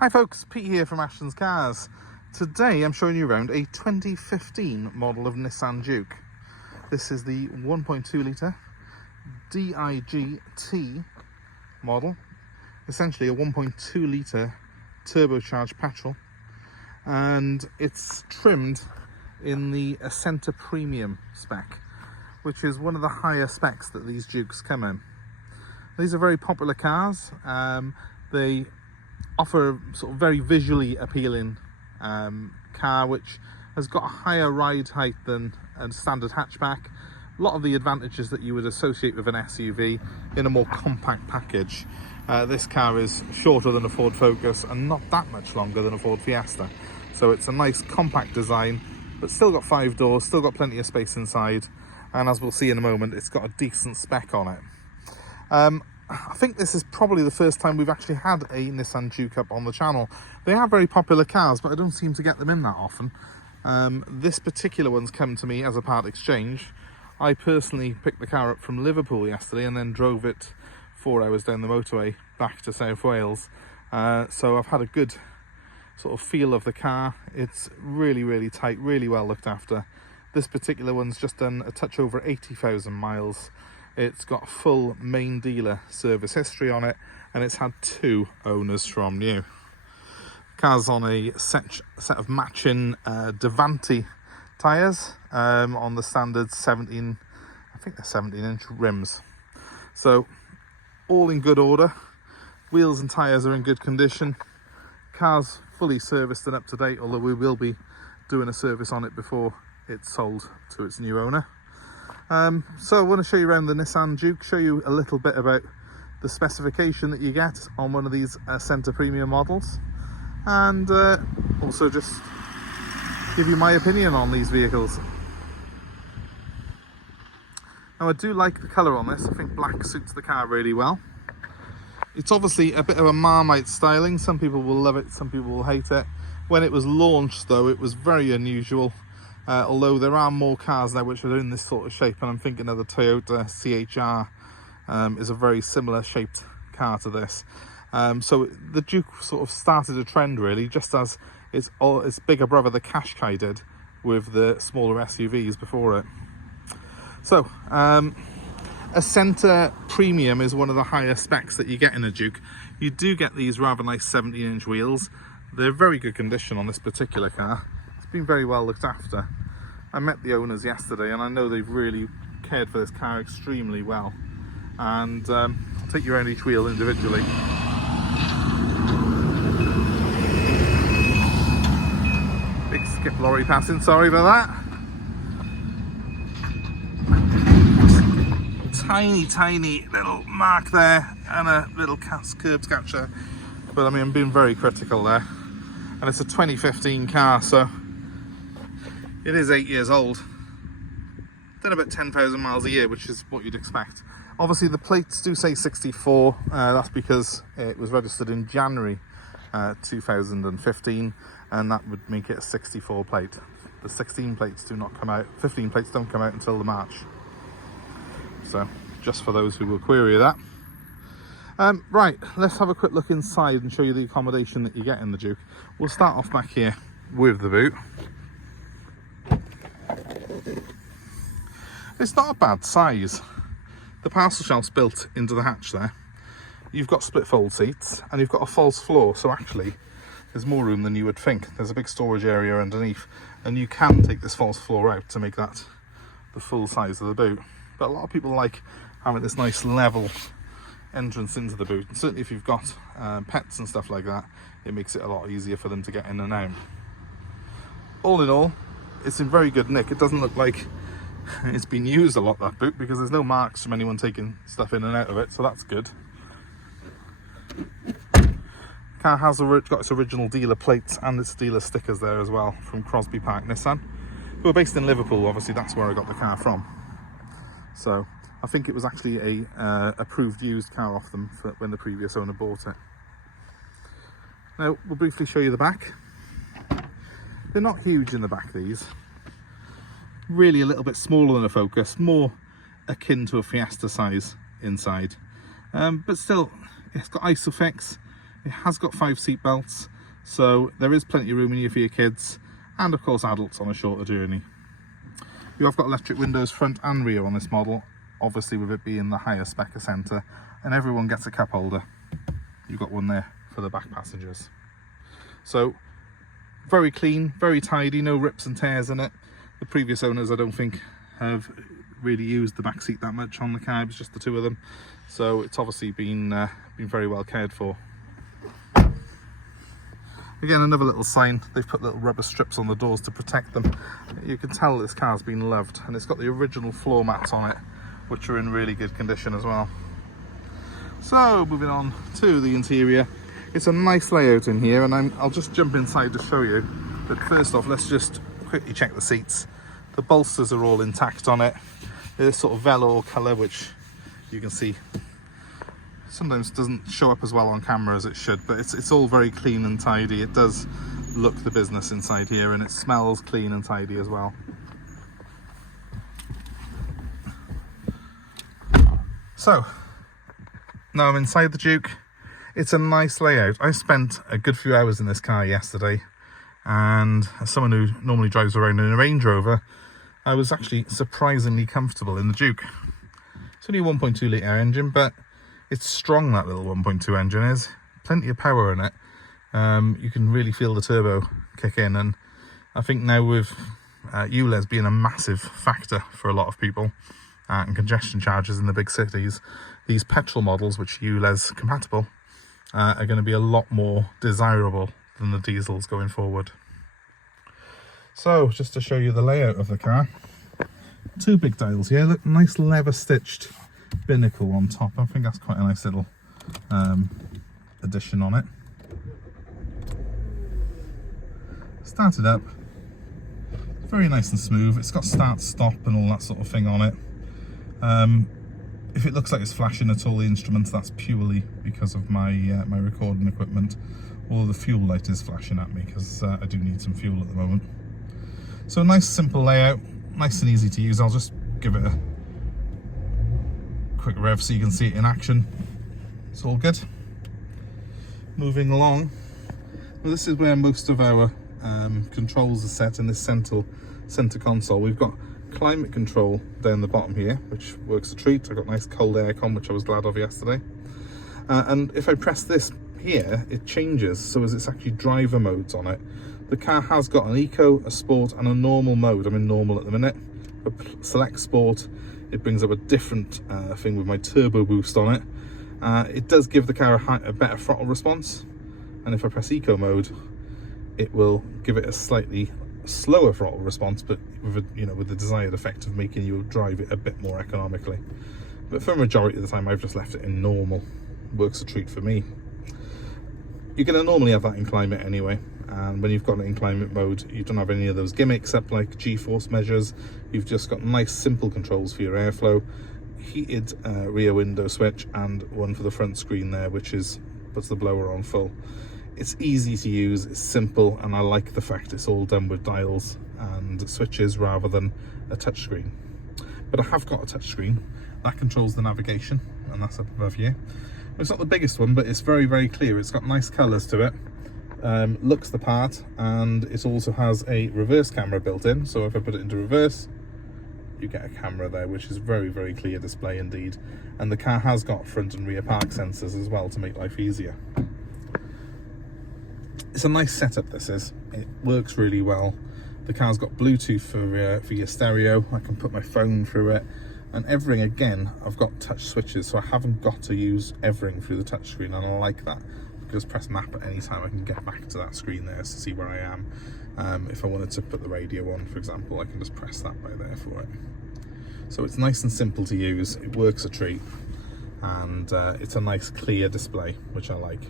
Hi folks, Pete here from Ashton's Cars. Today I'm showing you around a 2015 model of Nissan Juke. This is the 1.2 litre DiG-T model, essentially a 1.2 litre turbocharged petrol, and it's trimmed in the Acenta Premium spec, which is one of the higher specs that these Jukes come in. These are very popular cars. They offer a sort of very visually appealing car which has got a higher ride height than a standard hatchback. A lot of the advantages that you would associate with an SUV in a more compact package. This car is shorter than a Ford Focus and not that much longer than a Ford Fiesta. So it's a nice compact design, but still got 5 doors, still got plenty of space inside, and as we'll see in a moment, it's got a decent spec on it. I think this is probably the first time we've actually had a Nissan Juke up on the channel. They are very popular cars, but I don't seem to get them in that often. This particular one's come to me as a part exchange. I personally picked the car up from Liverpool yesterday and then drove it 4 hours down the motorway back to South Wales. So I've had a good sort of feel of the car. It's really tight, really well looked after. This particular one's just done a touch over 80,000 miles. It's got full main dealer service history on it, and it's had 2 owners from new. Car's on a set of matching DiG-T tyres on the standard 17, I think they're 17-inch rims. So all in good order. Wheels and tyres are in good condition. Car's fully serviced and up to date, although we will be doing a service on it before it's sold to its new owner. So I want to show you around the Nissan Juke, show you a little bit about the specification that you get on one of these Acenta Premium models, and also just give you my opinion on these vehicles. Now I do like the colour on this. I think black suits the car really well. It's obviously a bit of a Marmite styling. Some people will love it, some people will hate it. When it was launched though, it was very unusual. Although there are more cars now which are in this sort of shape, and I'm thinking of the Toyota CHR is a very similar shaped car to this. So the Juke sort of started a trend really, just as its bigger brother the Qashqai did with the smaller SUVs before it. So Acenta Premium is one of the higher specs that you get in a Juke. You do get these rather nice 17-inch wheels. They're very good condition on this particular car. Been very well looked after. I met the owners yesterday and I know they've really cared for this car extremely well, and I'll take you around each wheel individually. Big skip lorry passing, sorry about that. Tiny little mark there and a little curb scratcher, but I mean I'm being very critical there, and it's a 2015 car, so it is 8 years old. Done about 10,000 miles a year, which is what you'd expect. Obviously the plates do say 64, that's because it was registered in January 2015, and that would make it a 64 plate. The 16 plates do not come out, 15 plates don't come out until the March. So just for those who will query that. Right, let's have a quick look inside and show you the accommodation that you get in the Juke. We'll start off back here with the boot. It's not a bad size. The parcel shelf's built into the hatch there. You've got split fold seats and you've got a false floor, so actually there's more room than you would think. There's a big storage area underneath, and you can take this false floor out to make that the full size of the boot. But a lot of people like having this nice level entrance into the boot, and certainly if you've got pets and stuff like that, it makes it a lot easier for them to get in and out. All in all, it's in very good nick. It doesn't look like it's been used a lot, that boot, because there's no marks from anyone taking stuff in and out of it, so that's good. Car has got its original dealer plates and its dealer stickers there as well from Crosby Park Nissan, who are based in Liverpool. Obviously that's where I got the car from, so I think it was actually a approved used car off them for when the previous owner bought it. Now we'll briefly show you the back. They're not huge in the back, these. Really a little bit smaller than a Focus, more akin to a Fiesta size inside, but still it's got ISOFIX, It has got 5 seat belts, so there is plenty of room in here for your kids and of course adults on a shorter journey. You have got electric windows front and rear on this model, obviously with it being the higher spec Acenta, and everyone gets a cup holder. You've got one there for the back passengers. So very clean, very tidy, no rips and tears in it. The previous owners I don't think have really used the back seat that much on the car, it's just the two of them, so it's obviously been very well cared for. Again, another little sign, they've put little rubber strips on the doors to protect them. You can tell this car's been loved, and it's got the original floor mats on it, which are in really good condition as well. So moving on to the interior, it's a nice layout in here, and I'll just jump inside to show you. But first off, let's just quickly check the seats. The bolsters are all intact on it. They're this sort of velour colour, which you can see sometimes doesn't show up as well on camera as it should, but it's all very clean and tidy. It does look the business inside here, and it smells clean and tidy as well. So now I'm inside the Juke. It's a nice layout. I spent a good few hours in this car yesterday, and as someone who normally drives around in a Range Rover, I was actually surprisingly comfortable in the Juke. It's only a 1.2 litre engine, but it's strong, that little 1.2 engine is. Plenty of power in it. You can really feel the turbo kick in, and I think now with ULEZ being a massive factor for a lot of people, and congestion charges in the big cities, these petrol models, which are ULEZ compatible, are going to be a lot more desirable than the diesels going forward. So just to show you the layout of the car, 2 big dials here. Look, nice leather stitched binnacle on top. I think that's quite a nice little addition on it. Start it up, very nice and smooth. It's got start stop and all that sort of thing on it. If it looks like it's flashing at all, the instruments, that's purely because of my my recording equipment, or the fuel light is flashing at me because I do need some fuel at the moment. So a nice simple layout, nice and easy to use. I'll just give it a quick rev so you can see it in action. It's all good. Moving along, well, this is where most of our controls are set in this center console. We've got climate control down the bottom here, which works a treat. I've got nice cold aircon, which I was glad of yesterday. And if I press this here, it changes, so as it's actually driver modes on it. The car has got an eco, a sport, and a normal mode. I'm in normal at the minute. But select sport, it brings up a different thing with my turbo boost on it. It does give the car a better throttle response, and if I press eco mode, it will give it a slightly slower throttle response, but with the desired effect of making you drive it a bit more economically. But for a majority of the time, I've just left it in normal. Works a treat for me. You're going to normally have that in climate anyway, and when you've got it in climate mode, you don't have any of those gimmicks up like G-force measures. You've just got nice simple controls for your airflow, heated rear window switch, and one for the front screen there, which puts the blower on full. It's easy to use, it's simple, and I like the fact it's all done with dials and switches rather than a touchscreen. But I have got a touchscreen that controls the navigation, and that's up above here. It's not the biggest one, but it's very, very clear. It's got nice colours to it, looks the part, and it also has a reverse camera built in. So if I put it into reverse, you get a camera there, which is very, very clear display indeed. And the car has got front and rear park sensors as well to make life easier. It's a nice setup, this is. It works really well. The car's got Bluetooth for your stereo. I can put my phone through it, and everything, again, I've got touch switches, so I haven't got to use everything through the touch screen, and I like that. I can just press map at any time. I can get back to that screen there to see where I am. If I wanted to put the radio on, for example, I can just press that by there for it. So it's nice and simple to use. It works a treat, and it's a nice clear display, which I like.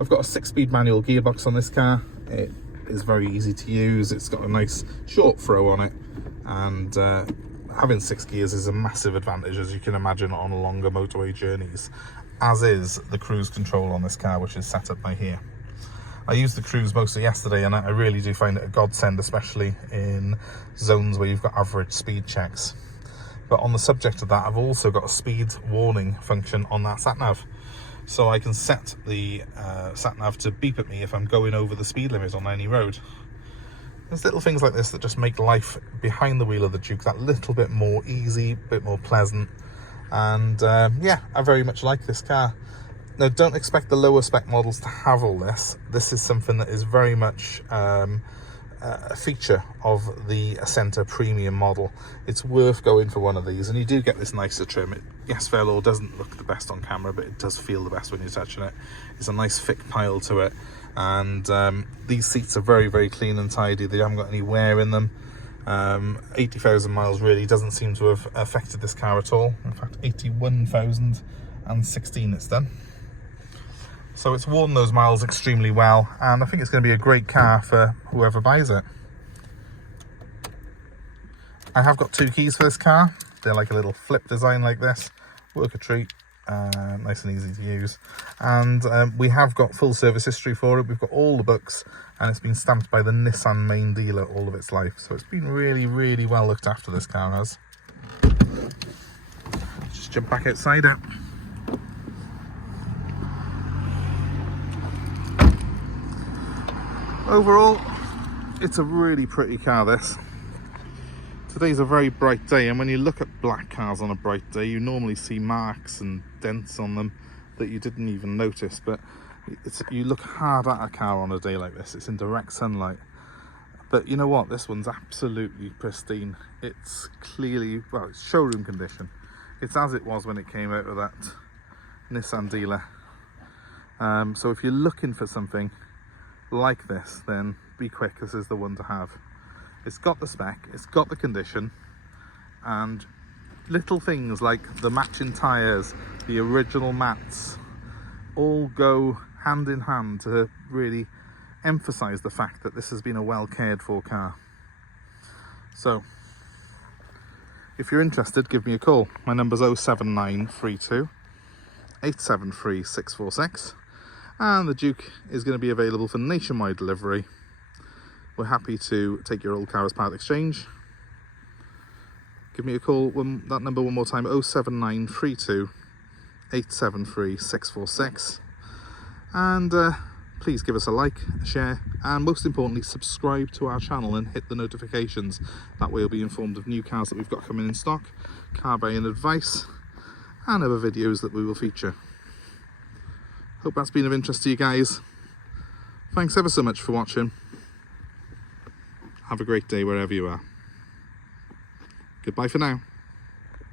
I've got a 6-speed manual gearbox on this car. It is very easy to use. It's got a nice short throw on it, and having 6 gears is a massive advantage, as you can imagine, on longer motorway journeys, as is the cruise control on this car, which is set up by here. I used the cruise mostly yesterday, and I really do find it a godsend, especially in zones where you've got average speed checks. But on the subject of that, I've also got a speed warning function on that sat nav. so I can set the sat-nav to beep at me if I'm going over the speed limit on any road. There's little things like this that just make life behind the wheel of the Juke that little bit more easy, a bit more pleasant. And yeah, I very much like this car. Now, don't expect the lower spec models to have all this. This is something that is very much a feature of the Acenta Premium model. It's worth going for one of these, and you do get this nicer trim. Yes, Velour doesn't look the best on camera, but it does feel the best when you're touching it. It's a nice thick pile to it, and these seats are very, very clean and tidy. They haven't got any wear in them. 80,000 miles really doesn't seem to have affected this car at all. In fact, 81,016 it's done. So it's worn those miles extremely well, and I think it's going to be a great car for whoever buys it. I have got 2 keys for this car. They're like a little flip design like this. Work a treat, nice and easy to use. And we have got full service history for it. We've got all the books, and it's been stamped by the Nissan main dealer all of its life. So it's been really, really well looked after, this car has. Just jump back outside it. Overall, it's a really pretty car, this. Today's a very bright day, and when you look at black cars on a bright day, you normally see marks and dents on them that you didn't even notice. But you look hard at a car on a day like this. It's in direct sunlight. But you know what? This one's absolutely pristine. It's clearly, well, it's showroom condition. It's as it was when it came out of that Nissan dealer. So if you're looking for something like this, then be quick. This is the one to have. It's got the spec, it's got the condition, and little things like the matching tyres, the original mats, all go hand in hand to really emphasize the fact that this has been a well cared for car. So if you're interested, give me a call. My number's 07932 873 646. And the Juke is going to be available for nationwide delivery. We're happy to take your old car as part exchange. Give me a call, that number one more time, 07932 873 646. And please give us a like, a share, and most importantly, subscribe to our channel and hit the notifications. That way you'll be informed of new cars that we've got coming in stock, car buying advice, and other videos that we will feature. Hope that's been of interest to you guys. Thanks ever so much for watching. Have a great day wherever you are. Goodbye for now.